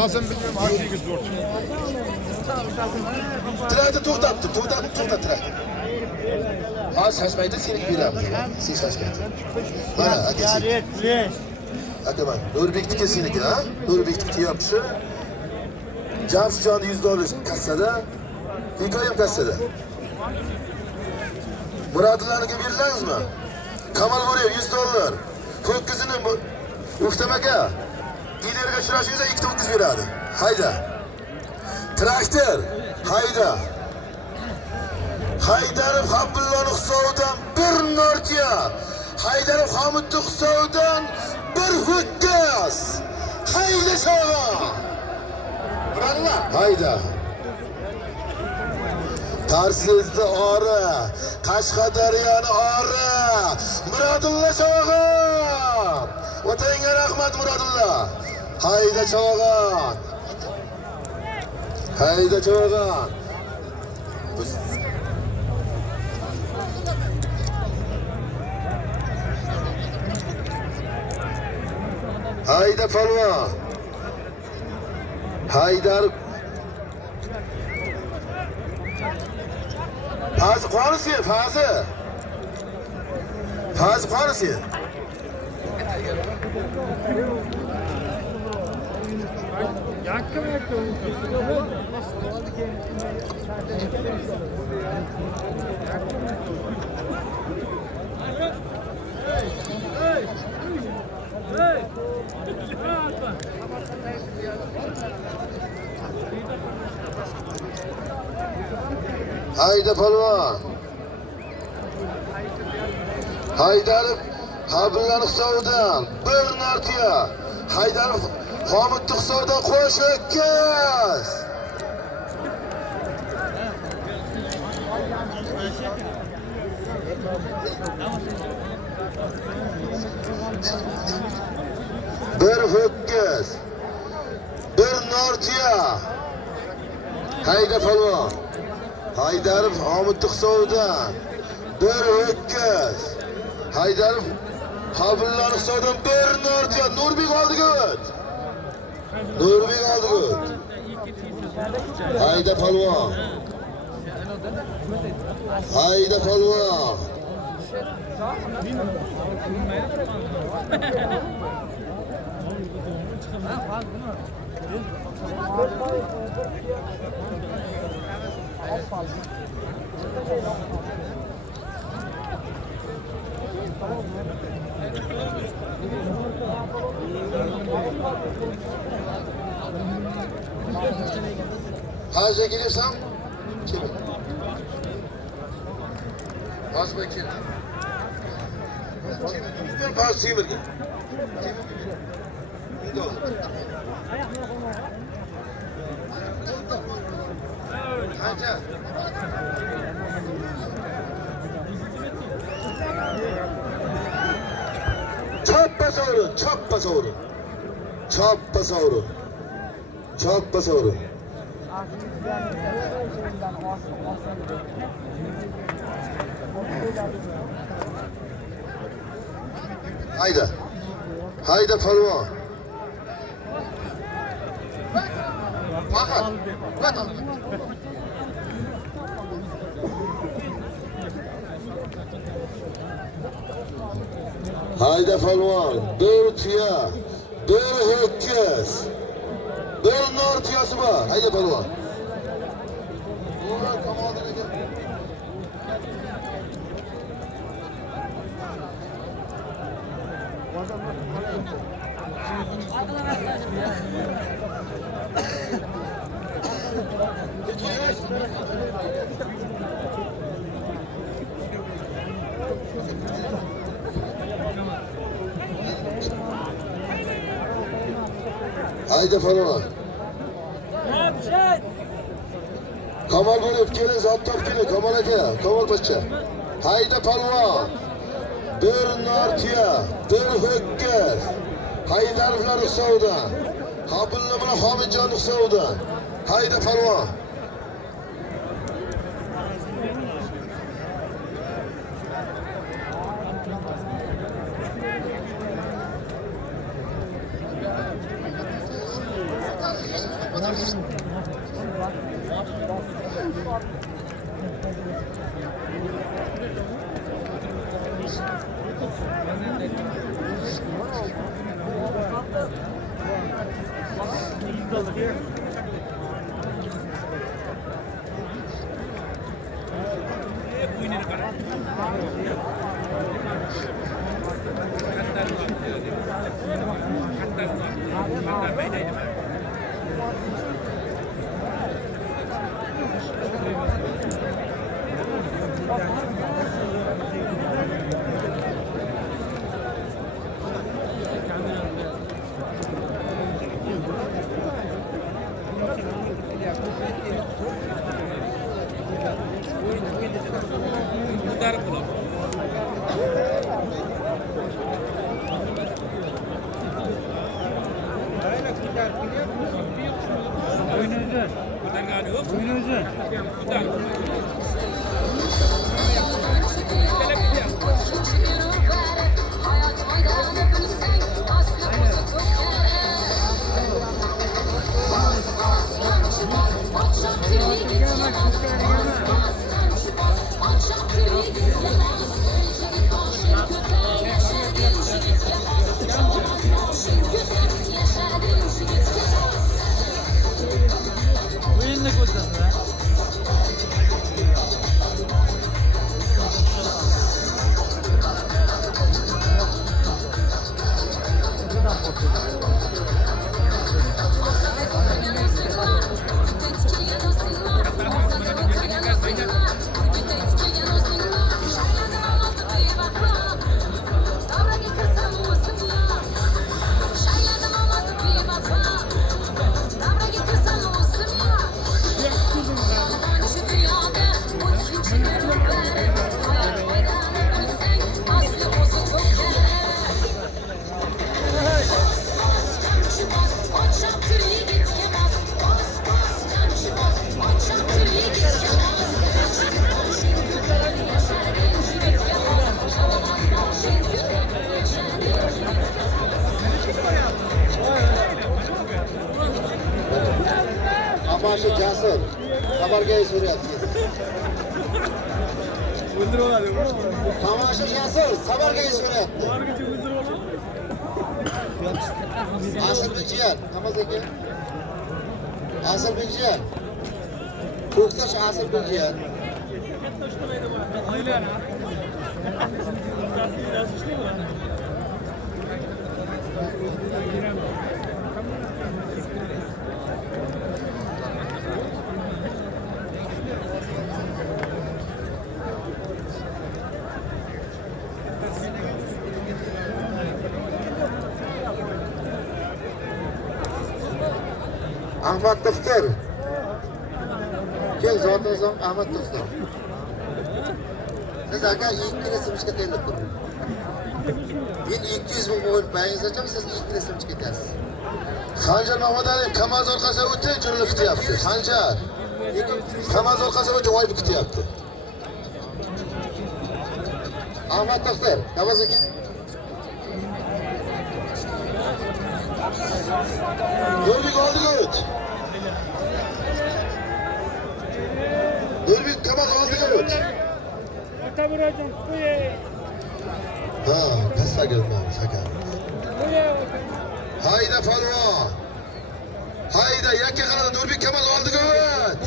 Kasım bilmiyorum hangi zor. Traktör to'xtatdi, to'xtat traktör. Ha, şaşmaydı, senik beramiz. Sen şaşmaydı. Mana, aka. Aka bak, Nurbekniki seniki, ha? Nurbekniki yapışı. Jamshidjon $100 kassada. Hikoyam kassada. Murodlarga berilamizmi? Kamal Bo'riyev $100. Ho'kizini Muhtam aka. İleriga uchrashingizda 2 ho'kiz beradi. Hayda. Traktor, hayda. Haydarov Abdullohning hisobidan 1 nortiya. Haydarov Hamidning hisobidan 1 ho'kiz. Hayda sho'g'a. Murodlar. Hayda. Tarsizda ora, Qashqadaryoni ora. Murodullo sho'g'a. Otangga rahmat Murodullo. Hayda cho'g'on. Hayda cho'g'on. Hayda palvon. Haydar. Fazi qonisi, fazi. Fazi qonisi. Hayda palvon. Haydarov Abdullaning hisobidan 1 nortiya. Haydarov Hamidning hisobidan qo'sh ho'kiz. Bir ho'kiz. 1 nortiya. Hayda palvon. Haydarov Hamidning hisobidan 1 ho'kiz. Haydarov Abdullaning hisobidan 1 nortiya. Nurbek oldiga o't. Nurbek oldiga o't. Hayda palvon. Hayda palvon. Hacı gelirsem kim? Az bekir. Kim? Faz Timur gel. Timur. Hacı. Çappa savurun, çappa savurun. Çappa savurun. Çappa savurun. Hayda. Hayda palvon. Bakın. Bakın. Hayda palvon. 1 tuya. 1 ho'kiz. 1 nortiyasi bor. Hayda palvon. Haydi falan. Kamal Bo'riyev kelin, Zaltof kelin, Kamal aka, Kamal Pacha. Haydi palvon. 1 nortiya, 1 ho'kiz. Haydarovlar hisobidan. Abdulla bilan Hamidjon hisobidan. Haydi palvon. Amaşı Jasur, Samarga'yı soruyorsun. Tamaşa Jasur, Samarga'yı soruyorsun. Asıl Bekciyan, namaz eki. Asıl Bekciyan. Ko'ktash Asıl Bekciyan. Ahmad Tuftur. Kim zotan zom Ahmad Tuftur. Siz aka ikki resimga tayinlab qo'ying. Men 200 ming o'yin bayingizgacha siz ikki resimga ketasiz. Sanjar Mamadaliyev Kamaz orqasiga o'tib jurlik kutyapti. Sanjar. Kamaz orqasiga o'tib voy kutyapti. Ahmad Tuftur, Kamaz aka. Nurbek oldiga o't. Nurbek Kamaz oldiga o't. Ha, pastga gelmamiz aka. Hayda palvon. Hayda yakka qarada Nurbek Kamaz oldiga o't.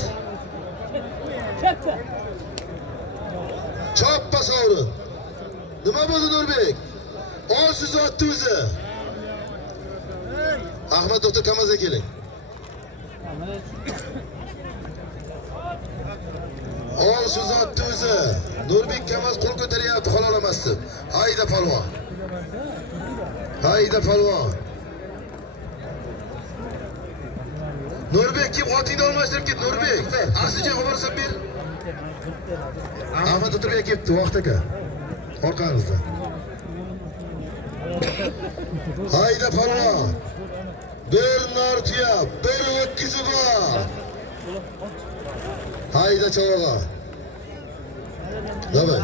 Choppa sovrin. Nima bo'ldi Nurbek? Ol siz otdi o'zi. Ahmad doktor Kamazga keling. Ol siz otdi o'zi. Nurbek Kamaz qo'l ko'taryapti, qo'l olamasdi. Hayda palvon. Hayda palvon. Nurbek kim otingni almashtirib ket, Nurbek. Aslicha xabar ber. Ahmad doktorga ketdi vaqt aka. Orqangizda. Hayda palvon. Bir nartiya, bir o'tkizi bor. Hayda chavoga. Davay.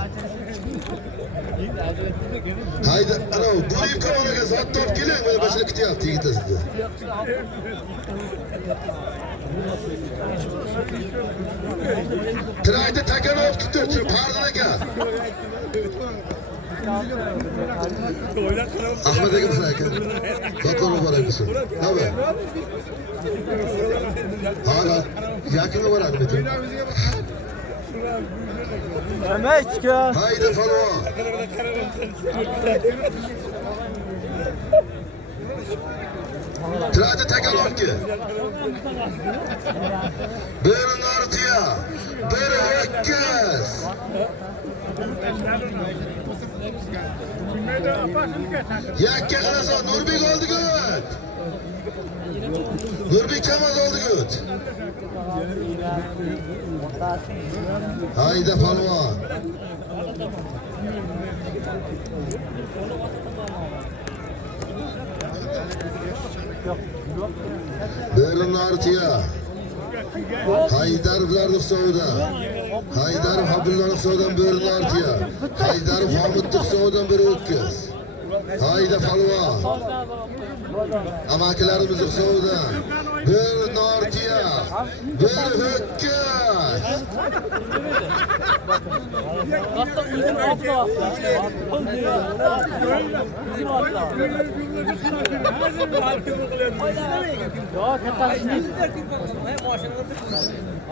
Haydi, ana, Gurib komonaga zot top keling, mana başına kutyapti yigitlar sizni. Trayda Takanov kutib, pardon aka. Ahmet aka bor aka. Zotlar muborak bo'lsin. Nima? Hala, yakini boradi bitim. Demek Haydi falon. Trayda Takanovki. Bir nartiya, bir hokkaz. Yakka qarasan, Nurbek oldi gut. Nurbek Kamal oldi gut. Hayda palvon. Berin artiya. Haydar bilan Ruxsovda. Haydar Abdulla Ruxsovdan berin artiya. Haydar Hamid Ruxsovdan bir o'tkiz. Hayda palvon. Amakilarimiz Ruxsovda. Bir nartiya. Bir hokkaz. Hatta uzun atla. Ya katasın.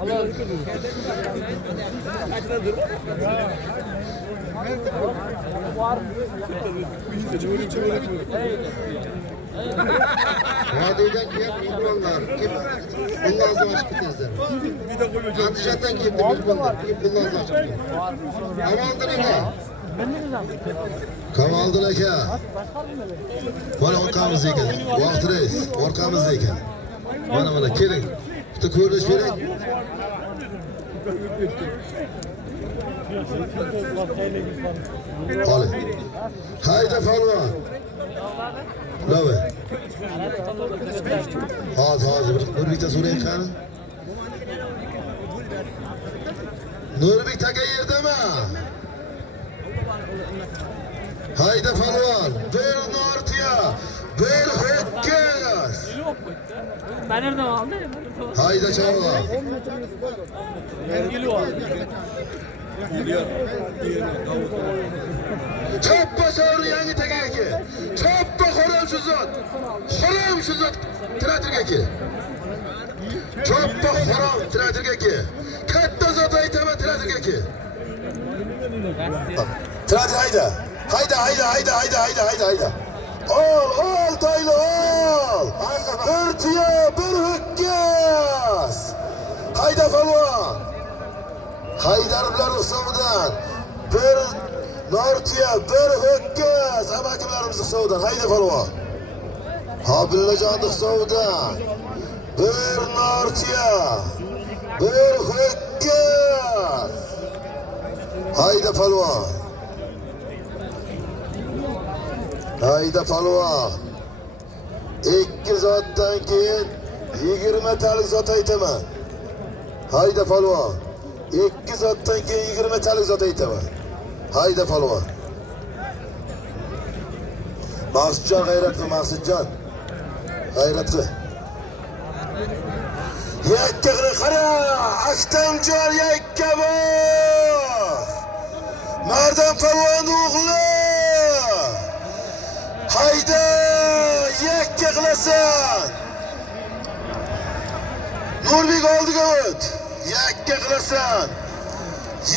Allah Vadiyden kiyip milgonlar. Kim bundan sonra açıp bitezler. Antijatten kiyip de milgonlar. Kim bundan sonra açıp bitezler. Kamaldın aka. Kamaldın aka. Bana orkamız ekan. Vaqt reis. Orkamız ekan. Mana keling. Bitta ko'rinish bering. Oling. Hayda palvon. Nima? Hozir bir bitta so'raylik qani. Nurbek taka yerdami? Hayda palvon, bir nartiya, bir hokkaz. Ben nereden aldım? Hayda çorba. Choppa so'ri yangi tagaki. Choppa xo'ram shu zot. Xo'ram shu zot tiratirgaki. Choppa xo'ram tiratirgaki. Katta zot aytaman tiratirgaki. Tiratir hayda. Hayda. Ol taylı ol. Bir tiya, bir hokkaz. Hayda falvon. Haydar bilan Ruxsovdan. Bir nartiya, bir hokkaz. Amakilarimiz Ruxsovdan. Hayda falvon. Habillajon Ruxsovdan. Bir nartiya, bir hokkaz. Hayda falvon. Hayda palvon. 2 zotdan keyin 20 talik zot aytaman. Hayda palvon. 2 zotdan keyin 20 talik zot aytaman. Hayda palvon. Maqsudjon g'ayratli Maqsudjon. G'ayratli. Yakka qara, Aktamjon yakka bor. Mardan palvon o'g'li. Hayda, yakka qilasan. Nurbek oldiga o't. Yakka qilasan.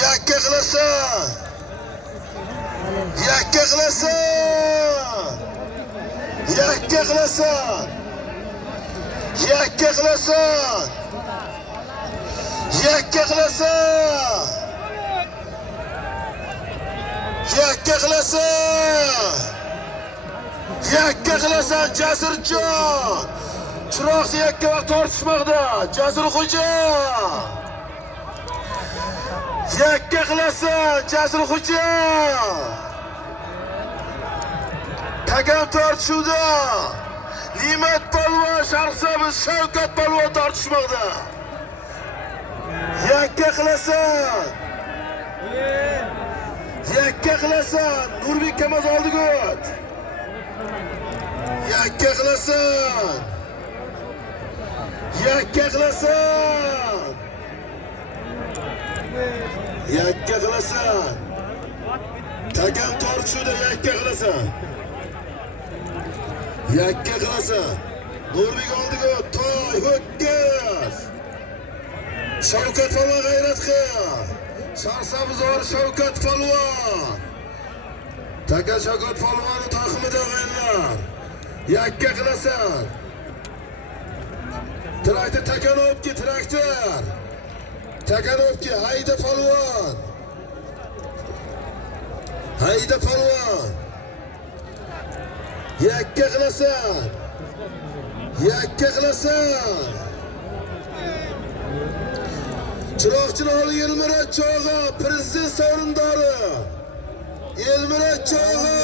Yakka qilasan. Yakka qilasan. Yakka qilasan. Yakka qilasan. Yakka qilasan. Yakka qilasan. Yakka qilasan Jasurjon. Chiroqni yakka vaqt tortishmoqda. Jasurxo'ja. Yakka qilasan Jasurxo'ja. Takam tortishuvda. Ne'mat polvon, Sharqsabz Shavkat polvon tortishmoqda. Yakka qilasan. Yakka qilasan. Nurbek Kamaz oldiga o't. Yakka qilasan. Yakka qilasan. Yakka qilasan. Takam tortishuvda yakka qilasan. Yakka qilasan. Nurbek oldiga o't. Toy ho'kiz. Shavkat Polvon g'ayratxon. Sharsabzor Shavkat Polvon. Taka Shavkat Polvon taqimida g'aylar. Yakka qilasan. Traktor Takanovki traktor. Takanovki hayda Polvon. Hayda Polvon. Yakka qilasan. Yakka qilasan. Chiroqchilar Elmira Chog'a prezident sovrindori. Elmira Chog'a.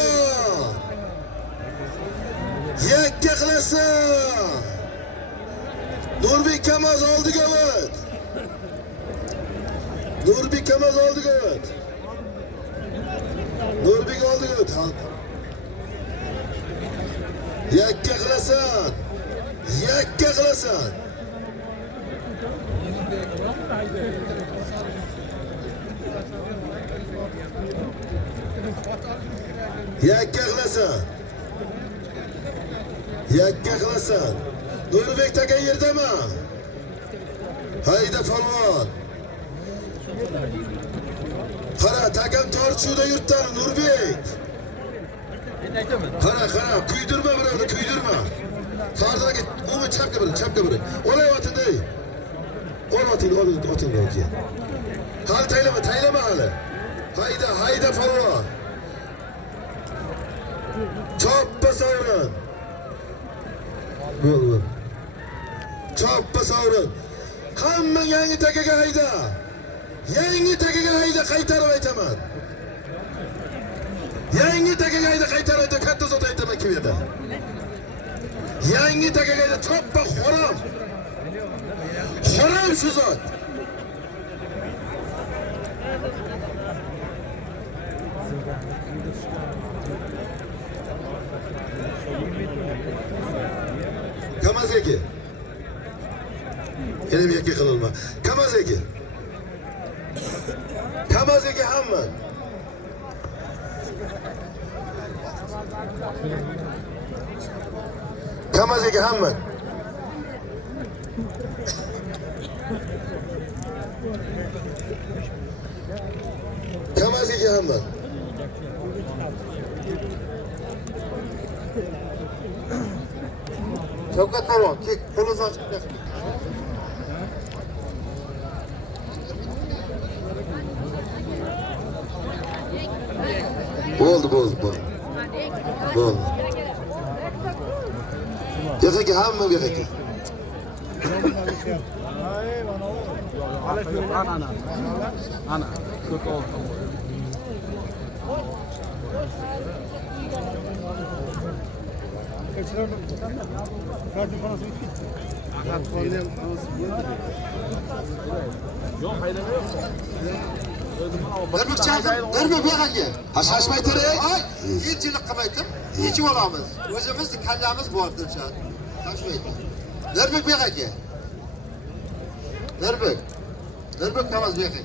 Yakka qilasan. Nurbek Kamaz oldiga o't. Nurbek Kamaz oldiga o't. Nurbek oldiga o't. Yakka qilasan. Yakka qilasan. Yakka qilasan. Yakka qilasan. Nurbek taka yerdami? Hayda Polvon. Qara, takam tortishuvda yurtlar Nurbek. Qara, kuydirma birovni, kuydirma. Fardaga umi chapga bir. Olayotindi. O'tin. Hali taylama hali. Hayda Polvon. Choppa sovrin. Bo'l. Choppa sovrin. Hamma yangi takaga hayda. Yangi takaga hayda, qaytarib aytaman. Yangi takaga hayda, qaytarib aytaman. Katta zot aytaman kim edi. Yangi takaga hayda, choppa xo'ram. Xo'ram shu zot. Kamaz aka. Yana bir yakka qilolma. Kamaz aka. Kamaz aka hamma. Kamaz aka hamma. Kamaz aka hamma. Shavkat Polvon, kek qo'lingizni ochib qo'ying. Bo'ldi. Yo'q hamma bu yo'q. Ana. Ko'k oldi. Yok haydama yok. Nurbek bu yoqqa. Ha shashmay turing. Ay, yilchilik qilmaydim. Yechib olamiz. O'zimizni kallamiz bor deb tashlaydi. Nurbek bu yoqqa. Nurbek Kamaz bu yoqqa.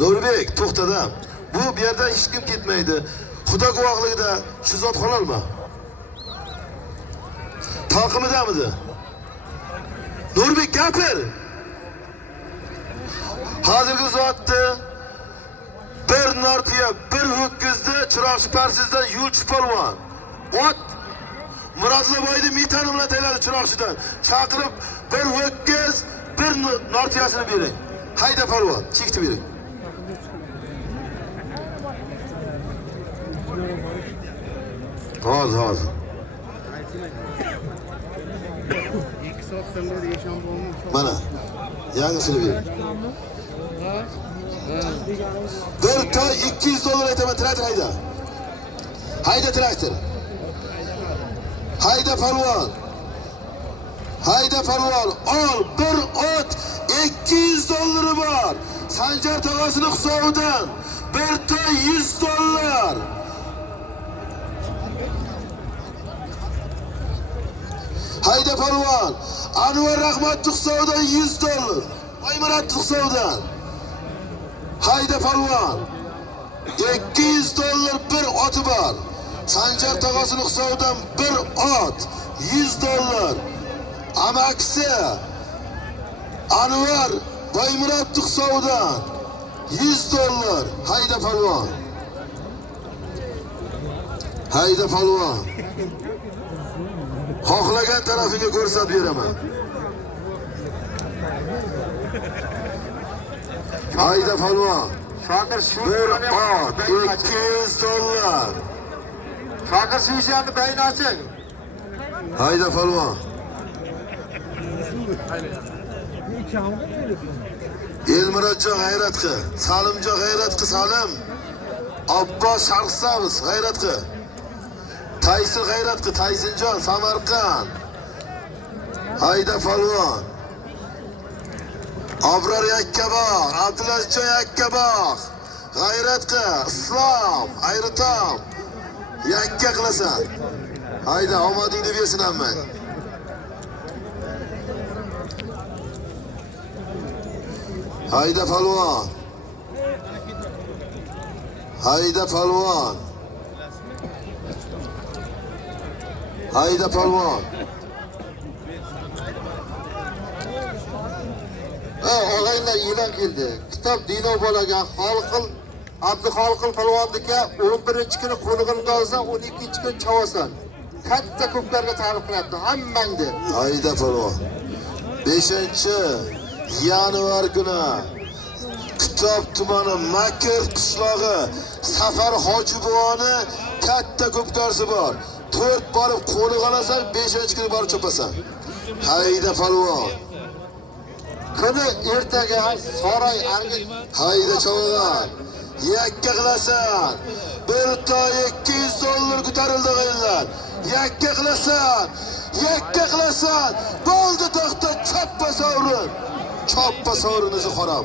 Nurbek, to'xtadim. Bu yerdan hech kim ketmaydi. Xudo guvohligida shu zot qololma. Taqimidamidi? Nurbek gapir. Hozirgi zotni bir nortiya, bir ho'kizni chiroqchi parsizdan Yo'lchi Polvon. Ot Murodlaboyni mitani bilan tayladi chiroqchidan. Chaqirib bir ho'kiz, bir nortiyasini bering. Hayda Polvon, chekti bering. Hozir. Mana, yangisini bering. Bir toy $200 aytaman, traktor hayda. Hayda traktor. Hayda Polvon. Hayda palvon, ol, bir ot 200 dollari bor. Sanjar tog'asining hisobidan bir toy 100 dollar. Hayda palvon, Anvar Rahmatov hisobidan 100 dollar. Oymuratov hisobidan. Hayda palvon, 200 dollar bir oti bor. Sanjar tog'asining hisobidan bir ot 100 dollar. Amaksi Anvar Baymuratov hisobidan 100 dollar. Hayda palvon. Hayda palvon. Xohlagan tarafiga ko'rsatib beraman. Hayda palvon. Shokir shu Bir ot 200 dollar. Shokir suyishlarni bayni oching. Hayda palvon. Elmurodjon g'ayratqi, Salimjon g'ayratqi, Salim. Abbos Sharqsamiz g'ayratqi. Taysin g'ayratqi, Taysinjon Samarqand. Hayda palvon. Abror Yakkabog, Abdulazizjon Yakkabog. G'ayratqi, Islom, Ayritom. Yakka qilasan. Hayda omadingni bersin hamma. Hayda palvon. Hayda palvon. Hayda palvon. Og'aylar e'lon keldi. Kitob Dino bolaga Xolqil Abduxoliqil palvonniki 11-kuni qo'nig'imda olsa, 12-kun chavasan. Katta ko'plarga ta'rif qilyapti hammangni. Hayda palvon. 5-yanvar kuni Kitob tumani Makir qishlog'i Safar Hojibovoni katta ko'pkarsi bor. 4 borib qo'ni olasan, 5-kuni borib chopasan. Hayda palvon. Kuni ertaga Soray argi Hayda chavag'ar. Yakka qilasan. Bir toy 200 dollar ko'tarildi g'aylar. Yakka qilasan. Yakka qilasan. Bo'ldi to'xta, choppa sovrin. Choppa sovrinizni xo'ram.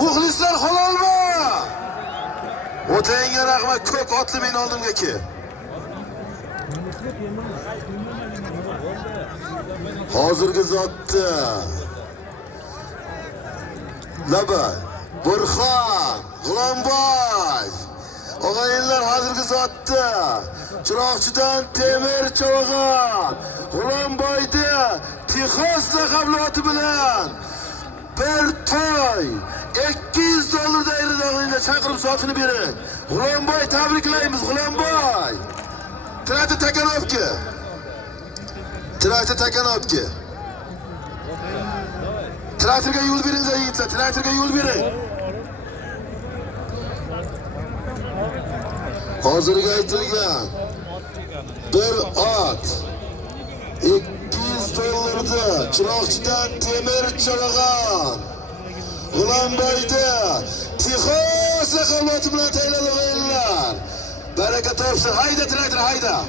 Muxlislar halolmi? O'tanga rahmat, ko'p otli men oldimga kel. Hozirgi zotda Laba, Burxon, G'ulomboy. Og'aylar hozirgi zotda Chiroqchidan Temir Chavag'on, G'ulomboyda Texas laqabli oti bilan bir toy 200 dollarda ayrıldığında chaqirib sotini bering. G'ulomboy tabriklaymiz, G'ulomboy. Traktor Takanovki. Traktor Takanovki. Traktorga yo'l bering yigitlar, traktorga yo'l bering. Hozirga aytilgan bir ot 200 dollarda Chiroqchidan Temir Chavag'on, G'ulomboyda Texas laqabli oti bilan tayyorlanganlar. Baraka topsin. Hayda traktor, hayda.